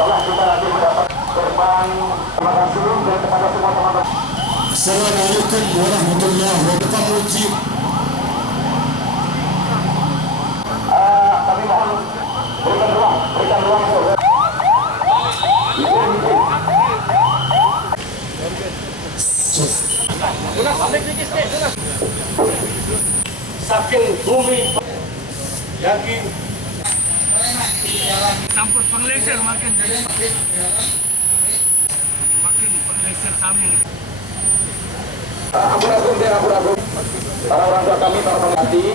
Setelah kita nanti mendapat terbang, terima kasih dan kepada semua teman-teman. Assalamualaikum warahmatullahi wabarakatuh. Kami mohon berikan ruang untuk saking bumi yakin Sampul pengleser makin pengleser kami. Ampun, para orang tua kami, para penghati,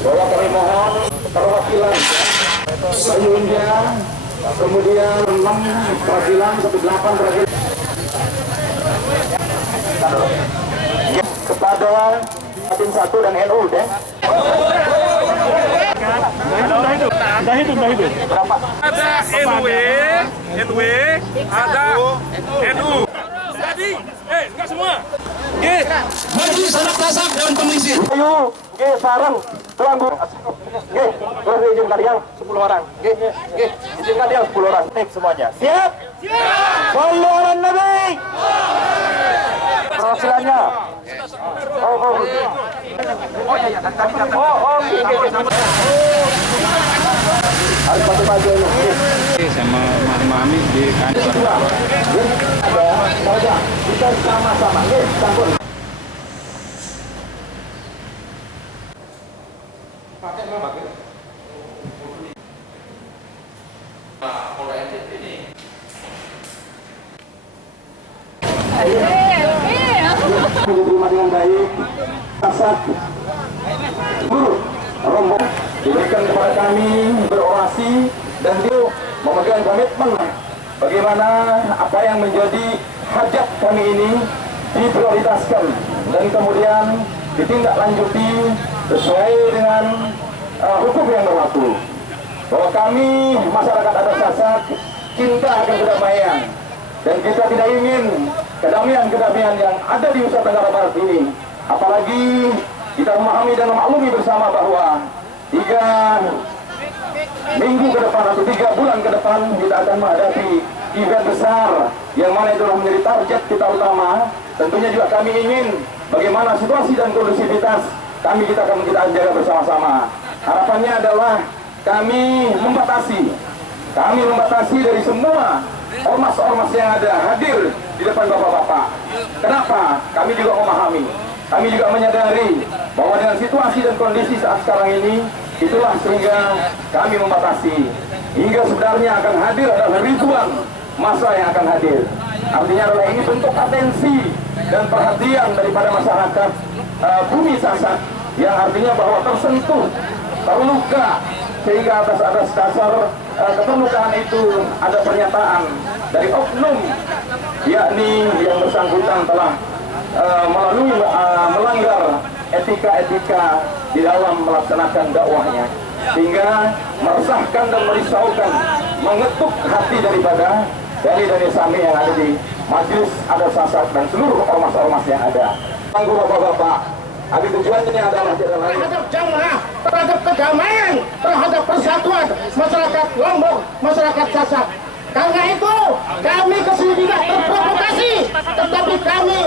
bahwa kami mohon perwakilan Sayunja, kemudian 6 perwakilan, 8 perwakilan kepada Tim 1 dan NU deh. Dah hidup. Berapa? Ada NW, ada NU. Jadi, enggak semua. Maju sanak kasab dan pengisi. Ayo, sarang, teranggu. Boleh izin kalian 10 orang. Izin kalian 10 orang. Semuanya. Siap? Siap. Sallu ala Nabi. Perwakilannya. Oh iya, tadi kata. Oke. Harus pagi-pagi ini. Sama Mami di kantor. Ada, kita sama-sama. Campur. Pakai apa? Diterima dengan baik, kasat, guru, rombong diberikan kepada kami berorasi dan dia memegang komitmen bagaimana apa yang menjadi hajat kami ini diprioritaskan dan kemudian ditindaklanjuti sesuai dengan hukum yang berlaku. Bahwa kami masyarakat Adat Sasak cinta akan kedamaian dan kita tidak ingin kedamaian yang ada di Nusa Tenggara Barat ini. Apalagi kita memahami dan memaklumi bersama bahwa 3 minggu ke depan atau 3 bulan ke depan kita akan menghadapi event besar yang mana itu menjadi target kita utama. Tentunya juga kami ingin bagaimana situasi dan kondusivitas kita akan jaga bersama-sama. Harapannya adalah kami membatasi dari semua ormas-ormas yang ada hadir di depan bapak-bapak. Kenapa? Kami juga memahami, kami juga menyadari bahwa dengan situasi dan kondisi saat sekarang ini, itulah sehingga kami membatasi. Hingga sebenarnya akan hadir adalah ribuan massa yang akan hadir. Artinya adalah ini bentuk atensi dan perhatian daripada masyarakat bumi Sasak yang artinya bahwa tersentuh, terluka, sehingga atas dasar keterlukaan itu ada pernyataan dari oknum, yakni yang bersangkutan telah melanggar etika-etika di dalam melaksanakan dakwahnya, sehingga meresahkan dan merisaukan, mengetuk hati daripada dari Sami yang ada di Majelis Adat Sasak dan seluruh ormas-ormas yang ada. Tangguh bapak-bapak, ada tujuannya adalah terhadap jamaah, terhadap kedamaian, terhadap persatuan masyarakat Lombok, masyarakat Sasak. Karena itu kami kesini tidak terprovokasi, tetapi kami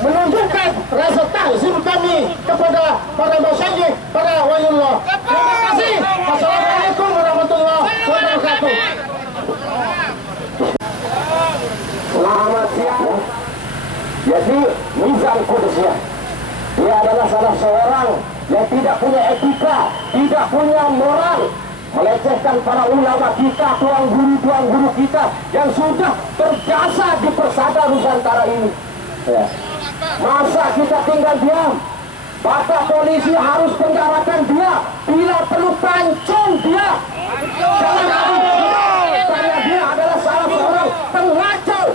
menunjukkan rasa takzim kami kepada para masyayikh, para waliullah. Terima kasih. Assalamualaikum warahmatullahi wabarakatuh. Selamat siang. Jadi Mizan Kudusnya, dia adalah salah seorang yang tidak punya etika, tidak punya moral, melecehkan para ulama kita, tuan guru kita yang sudah berjasa di persada Nusantara ini. Ya. Masa kita tinggal diam? Bapak polisi harus penjarakan dia, bila perlu pancung dia. Jangan karena dia adalah salah seorang pengacau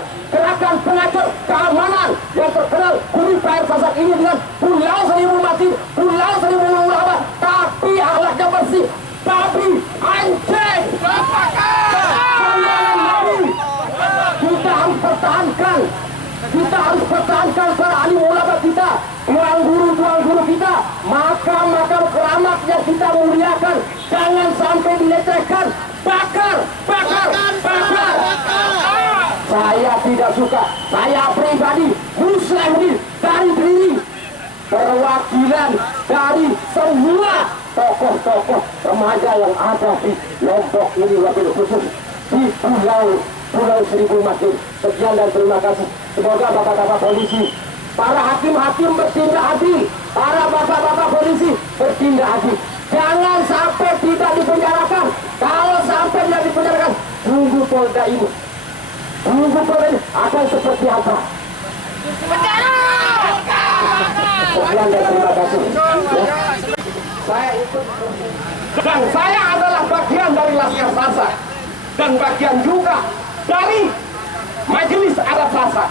Kita harus pertahankan para alim ulama kita, tuan guru kita, makam keramat yang kita muliakan. Jangan sampai dilecehkan. Bakar. Saya tidak suka. Saya pribadi Muslimin dari diri, perwakilan dari semua tokoh-tokoh remaja yang ada di Lombok ini, wabil khusus di Pulau Seribu Makin. Sekian dan terima kasih. Semoga bapak-bapak polisi, para hakim-hakim bertindak adil, para bapak-bapak polisi bertindak adil. Jangan sampai tidak dipenjarakan. Kalau sampai tidak dipenjarakan, tunggu Polda ini. Tunggu Polda ini akan seperti apa? Sekian dan terima kasih. Ya. Saya ikut dan saya adalah bagian dari Laskar Sasa dan bagian juga dari Majelis Adat Sasa,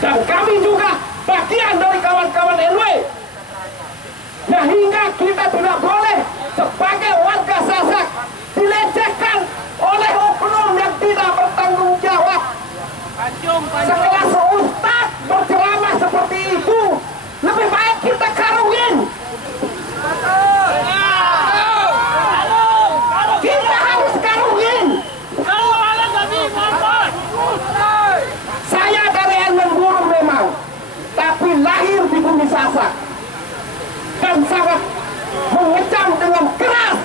dan kami juga bagian dari kawan-kawan NW. Nah, hingga kita tidak boleh sebagai warga Sasak dilecehkan oleh oknum yang tidak bertanggung jawab. Sekelas ustaz berceramah seperti itu, lebih baik kita karungin. Kita harus karungin. Saya dari elemen buruh memang, tapi lahir di bumi Sasak dan sangat mengecam dengan keras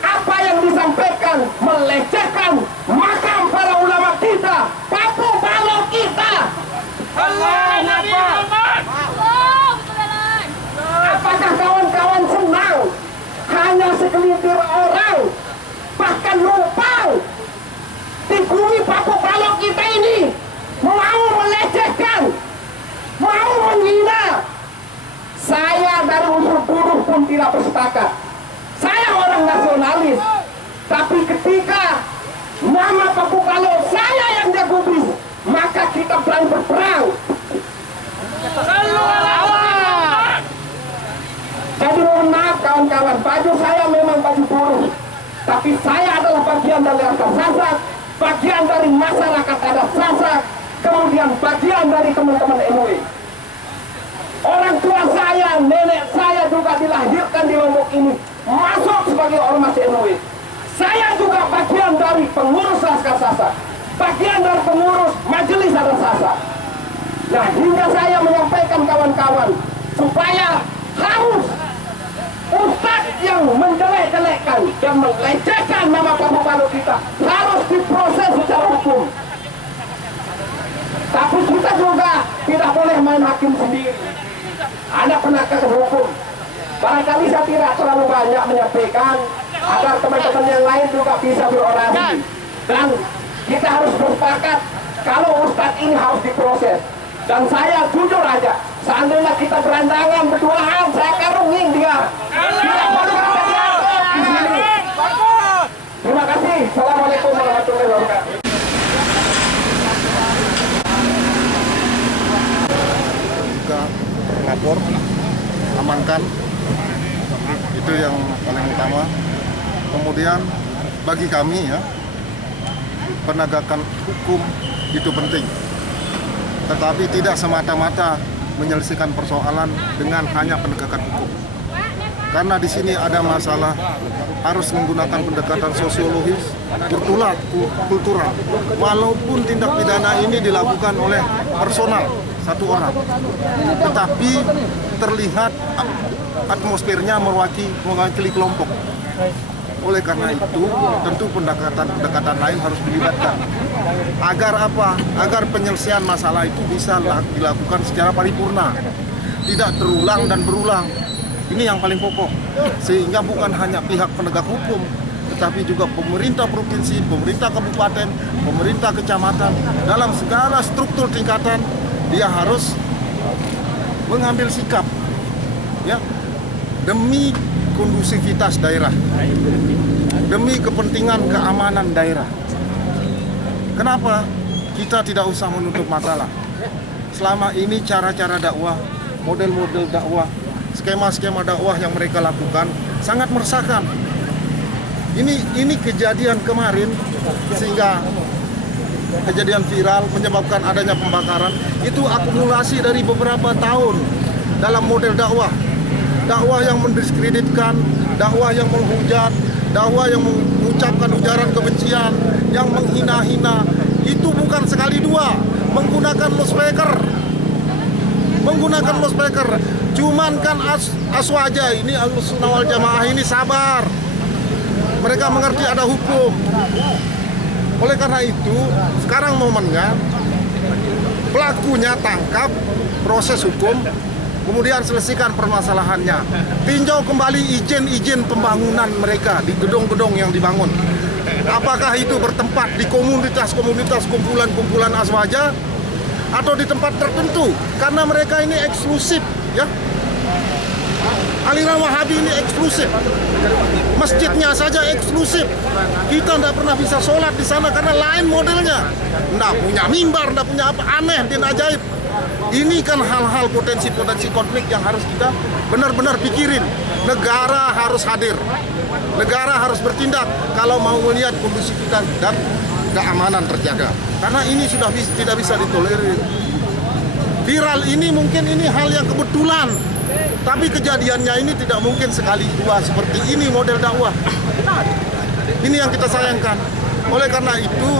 apa yang disampaikan, melecehkan makam para ulama kita, papu balok kita. Apakah kawan-kawan senang hanya segelintir orang bahkan numpang di bumi papu balok kita ini mau melecehkan, mau menghina? Saya dari unsur buruh pun tidak bersepakat. Saya orang nasionalis, tapi ketika nama papu balok saya yang digubris, maka kita berani berperang. Jadi mohon maaf kawan-kawan, baju saya memang baju buruh, tapi saya adalah bagian dari Laskar Sasak, bagian dari masyarakat adat Sasak, kemudian bagian dari teman-teman MUI. Orang tua saya, nenek saya juga dilahirkan di Lombok ini, masuk sebagai ormas MUI. Saya juga bagian dari pengurus Laskar Sasak, bagian dari pengurus Majelis Adat Sasak. Nah, hingga saya menyampaikan kawan-kawan supaya harus ustadz yang menjelek-jelekkan dan melecehkan nama papu balok kita harus diproses secara hukum. Tapi kita juga tidak boleh main hakim sendiri. Ada penegakan hukum. Barangkali saya tidak terlalu banyak menyampaikan agar teman-teman yang lain juga bisa berorasi. Dan kita harus bersepakat kalau ustadz ini harus diproses. Dan saya jujur aja, seandainya kita berandangan berduaan, saya karungin dia. Tidak boleh kita diatur di sini. Terima kasih. Assalamualaikum warahmatullahi wabarakatuh. Juga lapor, amankan, itu yang paling utama. Kemudian bagi kami ya, penegakan hukum itu penting. Tetapi tidak semata-mata menyelesaikan persoalan dengan hanya penegakan hukum. Karena di sini ada masalah harus menggunakan pendekatan sosiologis, kultural. Walaupun tindak pidana ini dilakukan oleh personal satu orang, tetapi terlihat atmosfernya mewakili kelompok. Oleh karena itu, tentu pendekatan lain harus dilibatkan. Agar apa? Agar penyelesaian masalah itu bisa dilakukan secara paripurna, tidak terulang dan berulang. Ini yang paling pokok. Sehingga bukan hanya pihak penegak hukum, tetapi juga pemerintah provinsi, pemerintah kabupaten, pemerintah kecamatan, dalam segala struktur tingkatan dia harus mengambil sikap, ya, demi kondusivitas daerah, demi kepentingan keamanan daerah. Kenapa? Kita tidak usah menutup masalah. Selama ini cara-cara dakwah, model-model dakwah, skema-skema dakwah yang mereka lakukan sangat meresahkan. Ini kejadian kemarin sehingga kejadian viral menyebabkan adanya pembakaran itu akumulasi dari beberapa tahun dalam model dakwah. Dakwah yang mendiskreditkan, dakwah yang menghujat, dakwah yang mengucapkan ujaran kebencian, yang menghina-hina. Itu bukan sekali dua, menggunakan loudspeaker. Cuman kan Aswaja ini, Ahlussunnah wal Jamaah ini sabar. Mereka mengerti ada hukum. Oleh karena itu, sekarang momennya pelakunya tangkap, proses hukum, kemudian selesaikan permasalahannya. Tinjau kembali izin-izin pembangunan mereka di gedung-gedung yang dibangun. Apakah itu bertempat di komunitas-komunitas kumpulan-kumpulan Aswaja atau di tempat tertentu? Karena mereka ini eksklusif, ya. Aliran Wahabi ini eksklusif. Masjidnya saja eksklusif. Kita tidak pernah bisa sholat di sana karena lain modelnya. Tidak punya mimbar, tidak punya apa, aneh dan ajaib. Ini kan hal-hal potensi-potensi konflik yang harus kita benar-benar pikirin. Negara harus hadir. Negara harus bertindak kalau mau melihat kondusivitas dan keamanan terjaga. Karena ini sudah tidak bisa ditolerir. Viral ini mungkin ini hal yang kebetulan, tapi kejadiannya ini tidak mungkin sekali dua seperti ini model dakwah. Ini yang kita sayangkan. Oleh karena itu,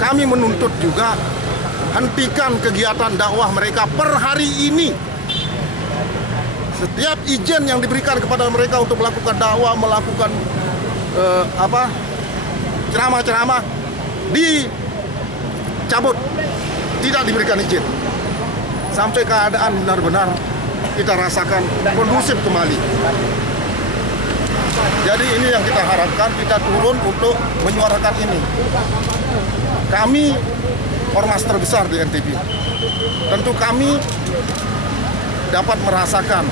kami menuntut juga hentikan kegiatan dakwah mereka per hari ini. Setiap izin yang diberikan kepada mereka untuk melakukan dakwah, melakukan ceramah-ceramah dicabut, tidak diberikan izin sampai keadaan benar-benar kita rasakan kondusif kembali. Jadi ini yang kita harapkan, kita turun untuk menyuarakan ini. Kami ormas terbesar di NTB, tentu kami dapat merasakan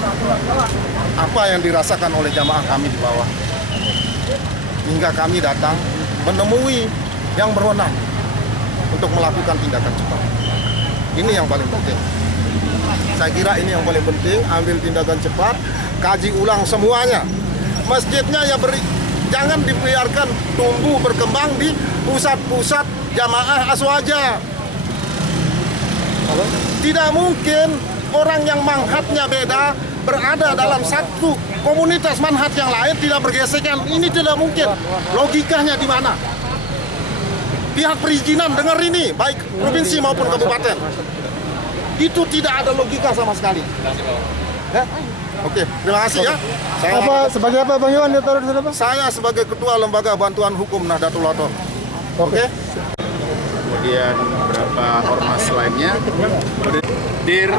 apa yang dirasakan oleh jamaah kami di bawah. Hingga kami datang menemui yang berwenang untuk melakukan tindakan cepat. Ini yang paling penting. Saya kira ini yang paling penting, ambil tindakan cepat, kaji ulang semuanya. Masjidnya ya jangan dibiarkan tumbuh berkembang di pusat-pusat jamaah Aswaja. Tidak mungkin orang yang manhatnya beda berada dalam satu komunitas manhat yang lain tidak bergesekan. Ini tidak mungkin. Logikanya di mana? Pihak perizinan dengar ini, baik provinsi maupun kabupaten. Itu tidak ada logika sama sekali. Ya? Oke, terima kasih ya. Sebagai apa Bang Iwan ditaruh di sana, Bang? Saya sebagai Ketua Lembaga Bantuan Hukum Nahdlatul Ulama. Oke. Kemudian beberapa ormas lainnya, Dir,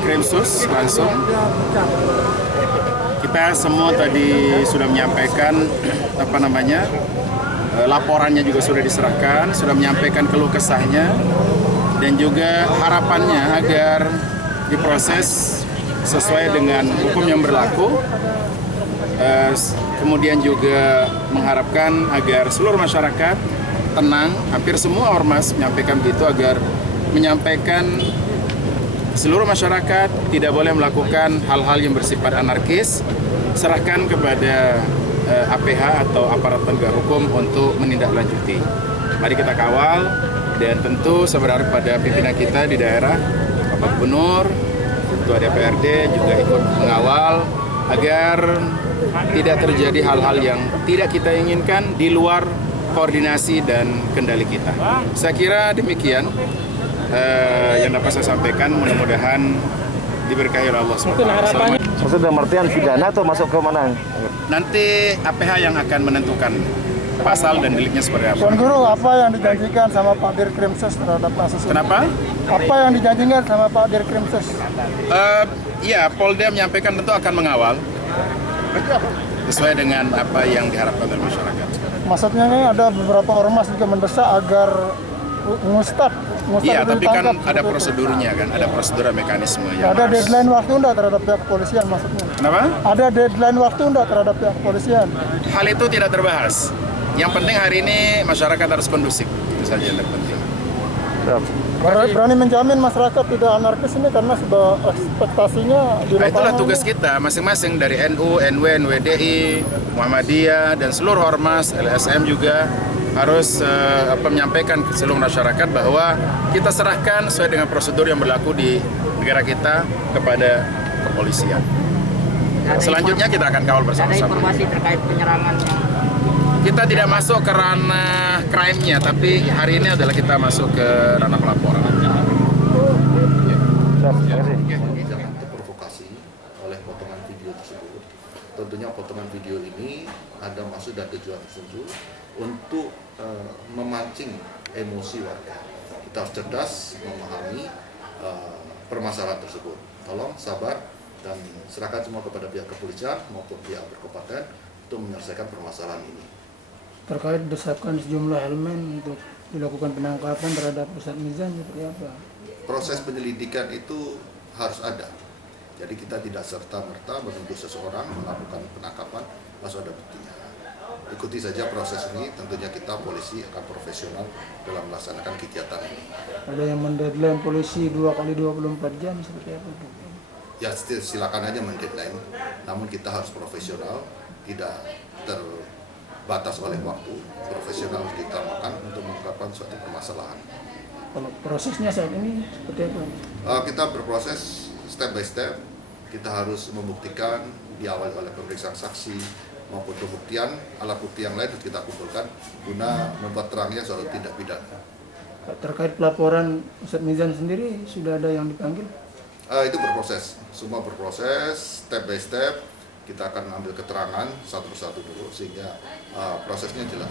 Krimsus langsung. Kita semua tadi sudah menyampaikan laporannya juga sudah diserahkan, sudah menyampaikan keluh kesahnya dan juga harapannya agar diproses sesuai dengan hukum yang berlaku. Kemudian juga mengharapkan agar seluruh masyarakat tenang, hampir semua ormas menyampaikan begitu, agar menyampaikan seluruh masyarakat tidak boleh melakukan hal-hal yang bersifat anarkis, serahkan kepada APH atau aparat penegak hukum untuk menindaklanjuti. Mari kita kawal, dan tentu saya berharap pada pimpinan kita di daerah, Bapak Gubernur, Ketua DPRD juga ikut mengawal agar tidak terjadi hal-hal yang tidak kita inginkan di luar koordinasi dan kendali kita. Saya kira demikian yang dapat saya sampaikan, mudah-mudahan diberkahi oleh Allah SWT. Maksudnya dalam artian pidana atau masuk ke mana? Nanti APH yang akan menentukan pasal dan deliknya seperti apa. Tuan Guru, apa yang dijanjikan sama Pak Dir Krimsus terhadap kasus ini? Kenapa? Apa yang dijanjikan sama Pak Dir Krimsus? Ya, Polda menyampaikan tentu akan mengawal sesuai dengan apa yang diharapkan oleh masyarakat. Maksudnya ini ada beberapa ormas juga mendesak agar Ustadz Iya, tapi kan ditangkap, ada seperti prosedurnya kan, ada prosedur mekanisme itu. yang Ada harus. deadline waktu enggak terhadap pihak kepolisian maksudnya? Kenapa? Ada deadline waktu enggak terhadap pihak kepolisian? Hal itu tidak terbahas. Yang penting hari ini masyarakat harus kondusif, itu saja yang terpenting. Berani menjamin masyarakat tidak anarkis ini karena sebuah ekspektasinya di Nah, lapangan. itulah tugas kita masing-masing dari NU, NW, NWDI, Muhammadiyah, dan seluruh ormas, LSM juga. harus menyampaikan ke seluruh masyarakat bahwa kita serahkan sesuai dengan prosedur yang berlaku di negara kita kepada kepolisian. Selanjutnya kita akan kawal bersama-sama. Ada informasi terkait penyerangan yang kita tidak masuk ke ranah crime-nya, tapi hari ini adalah kita masuk ke ranah pelaporan. Jangan terprovokasi oleh potongan video tersebut. Tentunya potongan video ini ada maksud dan tujuan tertentu untuk memancing emosi warga. Kita harus cerdas memahami permasalahan tersebut. Tolong sabar dan serahkan semua kepada pihak kepolisian maupun pihak berkompeten untuk menyelesaikan permasalahan ini. Terkait desakan sejumlah elemen untuk dilakukan penangkapan terhadap Ustadz Mizan seperti apa? Proses penyelidikan itu harus ada. Jadi kita tidak serta-merta menuduh seseorang melakukan penangkapan langsung ada buktinya. Ikuti saja proses ini, tentunya kita polisi akan profesional dalam melaksanakan kegiatan ini. Ada yang mendeadline polisi 2 kali 24 jam seperti apa? Ya silakan aja mendeadline, namun kita harus profesional, tidak terbatas oleh waktu, profesional harus ditamakan untuk mengungkapkan suatu permasalahan. Kalau prosesnya saat ini seperti apa? Kita berproses step by step, kita harus membuktikan diawali oleh pemeriksaan saksi maupun pembuktian, alat bukti yang lain harus kita kumpulkan guna membuat terangnya soal tindak pidana. Terkait pelaporan Ustadz Mizan sendiri, sudah ada yang dipanggil? Itu berproses, semua berproses, step by step, kita akan ambil keterangan satu persatu dulu sehingga prosesnya jelas.